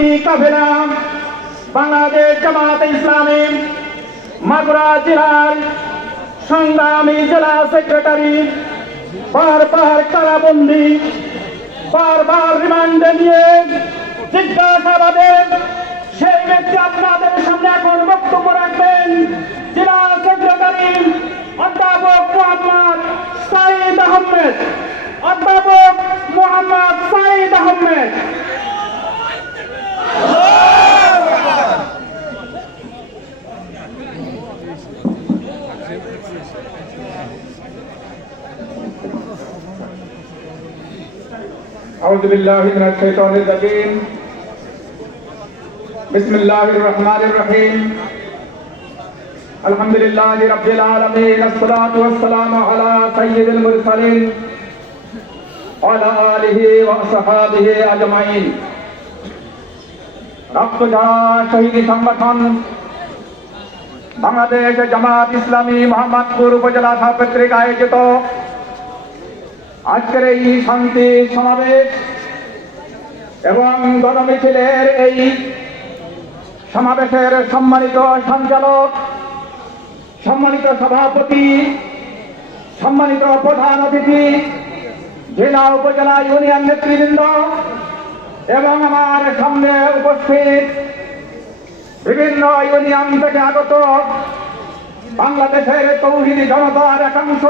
প্রতিনিধি কাফেলা বাংলাদেশ জামায়াতে ইসলামী মাগুরা জেলার সংগ্রামী জেলা সেক্রেটারি বারবার কারাবন্দী, বারবার রিমান্ডে নিয়ে জিজ্ঞাসাবাদে সেই ব্যক্তি আপনাদের সামনে এখন বক্তব্য রাখবেন। জেলা সেক্রেটারি অধ্যাপক মোহাম্মদ সাঈদ আহমেদ। অধ্যাপক মোহাম্মদ সাঈদ আহমেদ। أعوذ بالله من الشيطان الرجيم بسم الله الرحمن الرحيم الحمد لله رب العالمين الصلاة والسلام على سيد المرسلين وعلى آله وصحبه أجمعين রক্তঝরা শহীদ সংগঠন বাংলাদেশ জামাত ইসলামী মোহাম্মদপুর উপজেলা শাখা কর্তৃক আয়োজিত আজকের এই শান্তি সমাবেশ এবং গণমিছিলের এই সমাবেশের সম্মানিত সঞ্চালক, সম্মানিত সভাপতি, সম্মানিত প্রধান অতিথি, জেলা উপজেলা ইউনিয়ন নেতৃবৃন্দ এবং আমার সামনে উপস্থিত বিভিন্ন ইউনিয়ন থেকে আগত বাংলাদেশের তৌহিদি জনতার একাংশ,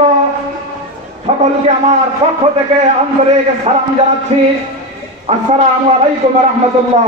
সকলকে আমার পক্ষ থেকে আন্তরিক সালাম জানাচ্ছি। আসসালামু আলাইকুম ওয়া রাহমাতুল্লাহ।